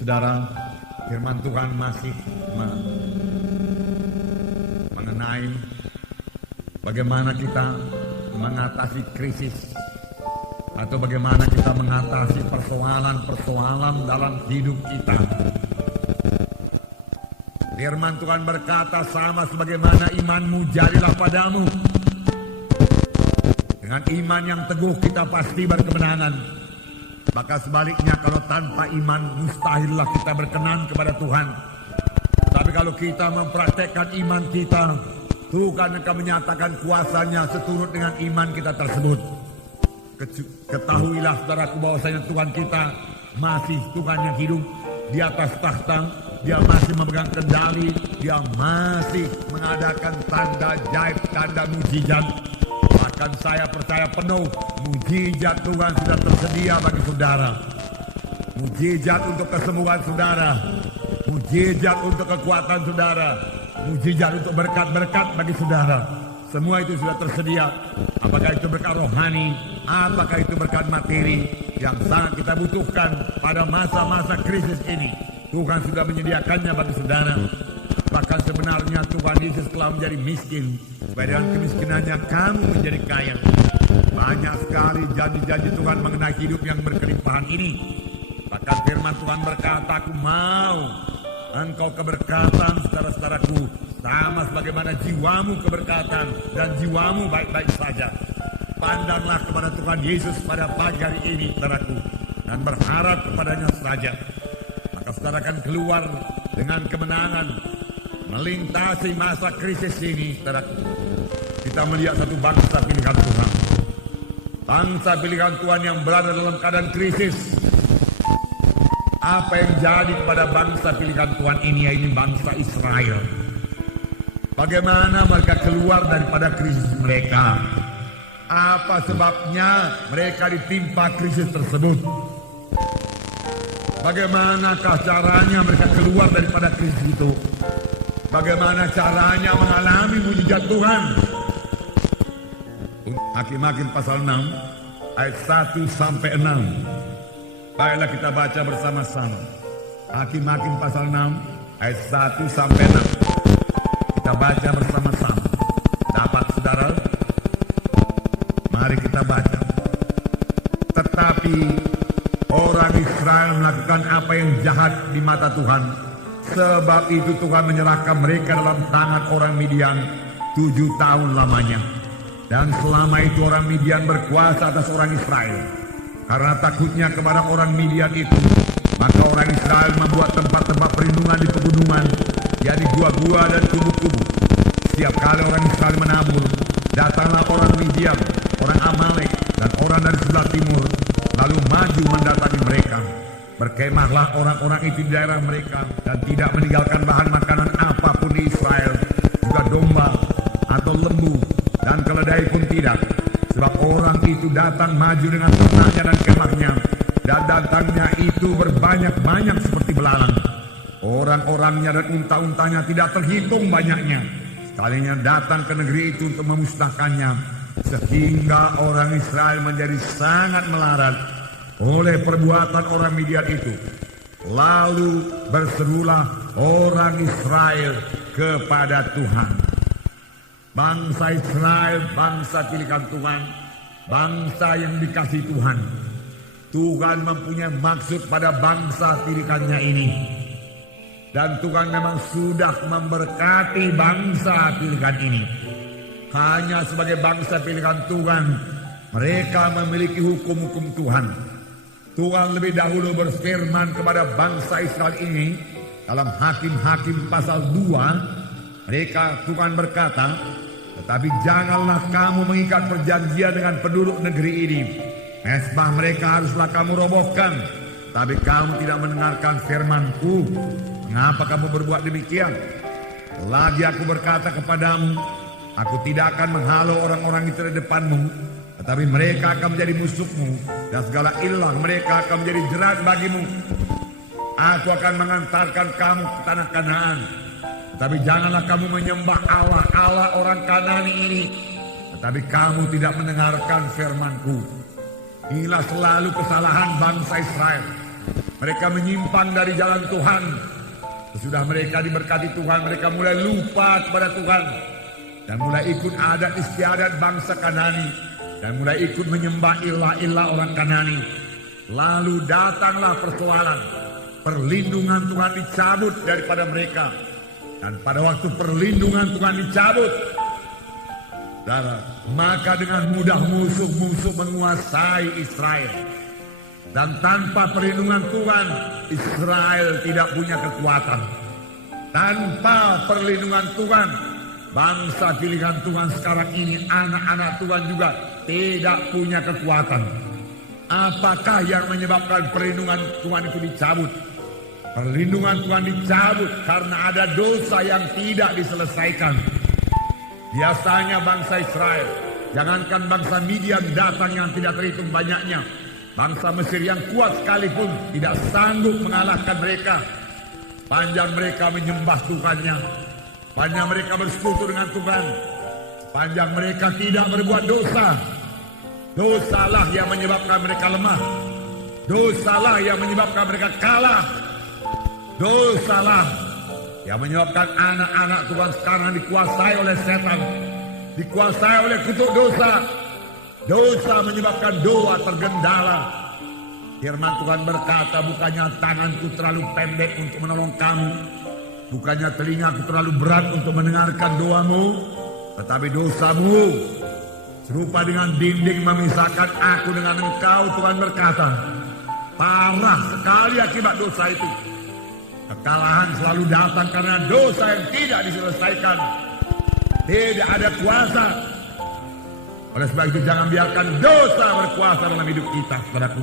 Saudara, firman Tuhan masih mengenai bagaimana kita mengatasi krisis atau bagaimana kita mengatasi persoalan-persoalan dalam hidup kita. Firman Tuhan berkata, sama sebagaimana imanmu jadilah padamu. Dengan iman yang teguh kita pasti berkemenangan. Maka sebaliknya, kalau tanpa iman mustahillah kita berkenan kepada Tuhan. Tapi kalau kita mempraktekkan iman kita, Tuhan akan menyatakan kuasanya seturut dengan iman kita tersebut. Ketahuilah saudaraku bahwasanya Tuhan kita masih Tuhan yang hidup di atas tahta. Dia masih memegang kendali. Dia masih mengadakan tanda jaib, tanda mujizat. Bahkan saya percaya penuh mujizat Tuhan sudah tersedia bagi saudara. Mujizat untuk kesembuhan saudara, mujizat untuk kekuatan saudara, mujizat untuk berkat-berkat bagi saudara. Semua itu sudah tersedia. Apakah itu berkat rohani, apakah itu berkat materi yang sangat kita butuhkan pada masa-masa krisis ini. Tuhan sudah menyediakannya bagi saudara. Bahkan sebenarnya Tuhan Yesus telah menjadi miskin supaya dengan kemiskinannya kamu menjadi kaya. Banyak sekali janji-janji Tuhan mengenai hidup yang berkelimpahan ini. Bahkan firman Tuhan berkata, aku mau engkau keberkatan saudara-saudaraku, sama sebagaimana jiwamu keberkatan dan jiwamu baik-baik saja. Pandanglah kepada Tuhan Yesus pada pagi hari ini saudaraku, dan berharap kepadanya saja. Maka saudara akan keluar dengan kemenangan melintasi masa krisis ini. Saudaraku, kita melihat satu bangsa pilihan Tuhan. Bangsa pilihan Tuhan yang berada dalam keadaan krisis. Apa yang jadi kepada bangsa pilihan Tuhan ini, yaitu bangsa Israel. Bagaimana mereka keluar daripada krisis mereka? Apa sebabnya mereka ditimpa krisis tersebut? Bagaimanakah caranya mereka keluar daripada krisis itu? Bagaimana caranya mengalami mujizat Tuhan? Hakim-Hakim pasal 6 ayat 1 sampai 6. Baiklah kita baca bersama-sama. Hakim-Hakim pasal 6 ayat 1 sampai 6. Kita baca bersama-sama. Dapat saudara? Mari kita baca. Tetapi orang Israel melakukan apa yang jahat di mata Tuhan. Sebab itu Tuhan menyerahkan mereka dalam tangan orang Midian 7 tahun lamanya. Dan selama itu orang Midian berkuasa atas orang Israel. Karena takutnya kepada orang Midian itu, maka orang Israel membuat tempat-tempat perlindungan di pegunungan, yakni gua-gua dan kubu-kubu. Setiap kali orang Israel menabur, datanglah orang Midian, orang Amalek, dan orang dari sebelah timur, lalu maju mendatangi mereka. Berkemahlah orang-orang itu di daerah mereka dan tidak meninggalkan bahan makanan apapun di Israel, juga domba atau lembu dan keledai pun tidak. Sebab orang itu datang maju dengan ternaknya dan kemahnya, dan datangnya itu berbanyak-banyak seperti belalang. Orang-orangnya dan unta-untanya tidak terhitung banyaknya. Sekalinya datang ke negeri itu untuk memusnahkannya, sehingga orang Israel menjadi sangat melarat oleh perbuatan orang Midian itu. Lalu berserulah orang Israel kepada Tuhan. Bangsa Israel, bangsa pilihan Tuhan, bangsa yang dikasihi Tuhan. Tuhan mempunyai maksud pada bangsa pilihannya ini. Dan Tuhan memang sudah memberkati bangsa pilihan ini. Hanya sebagai bangsa pilihan Tuhan, mereka memiliki hukum-hukum Tuhan. Tuhan lebih dahulu berfirman kepada bangsa Israel ini dalam Hakim-Hakim pasal 2. Mereka Tuhan berkata, tetapi janganlah kamu mengikat perjanjian dengan penduduk negeri ini. Mezbah mereka haruslah kamu robohkan. Tapi kamu tidak mendengarkan firman-Ku. Mengapa kamu berbuat demikian? Lagi aku berkata kepadamu, aku tidak akan menghalau orang-orang itu di depanmu, tetapi mereka akan menjadi musuhmu, dan segala ilah mereka akan menjadi jerat bagimu. Aku akan mengantarkan kamu ke tanah Kanaan. Tapi janganlah kamu menyembah Allah orang Kanani ini. Tetapi kamu tidak mendengarkan firman-Ku. Inilah selalu kesalahan bangsa Israel. Mereka menyimpang dari jalan Tuhan. Sesudah mereka diberkati Tuhan, mereka mulai lupa kepada Tuhan. Dan mulai ikut adat istiadat bangsa Kanani. Dan mulai ikut menyembah ilah-ilah orang Kanani. Lalu datanglah persoalan. Perlindungan Tuhan dicabut daripada mereka. Dan pada waktu perlindungan Tuhan dicabut, maka dengan mudah musuh-musuh menguasai Israel. Dan tanpa perlindungan Tuhan, Israel tidak punya kekuatan. Tanpa perlindungan Tuhan, bangsa pilihan Tuhan sekarang ini, anak-anak Tuhan juga tidak punya kekuatan. Apakah yang menyebabkan perlindungan Tuhan itu dicabut? Perlindungan Tuhan dicabut karena ada dosa yang tidak diselesaikan. Biasanya bangsa Israel, jangankan bangsa Midian datang yang tidak terhitung banyaknya, bangsa Mesir yang kuat sekalipun tidak sanggup mengalahkan mereka. Panjang mereka menyembah Tuhannya, panjang mereka bersekutu dengan Tuhan, panjang mereka tidak berbuat dosa. Dosalah yang menyebabkan mereka lemah. Dosalah yang menyebabkan mereka kalah. Dosalah yang menyebabkan anak-anak Tuhan sekarang dikuasai oleh setan, dikuasai oleh kutuk dosa. Dosa menyebabkan doa tergendala. Firman Tuhan berkata, bukannya tanganku terlalu pendek untuk menolong kamu, bukannya telingaku terlalu berat untuk mendengarkan doamu, tetapi dosamu serupa dengan dinding memisahkan aku dengan engkau. Tuhan berkata, parah sekali akibat dosa itu. Kekalahan selalu datang karena dosa yang tidak diselesaikan. Tidak ada kuasa. Oleh sebab itu jangan biarkan dosa berkuasa dalam hidup kita, saudaraku.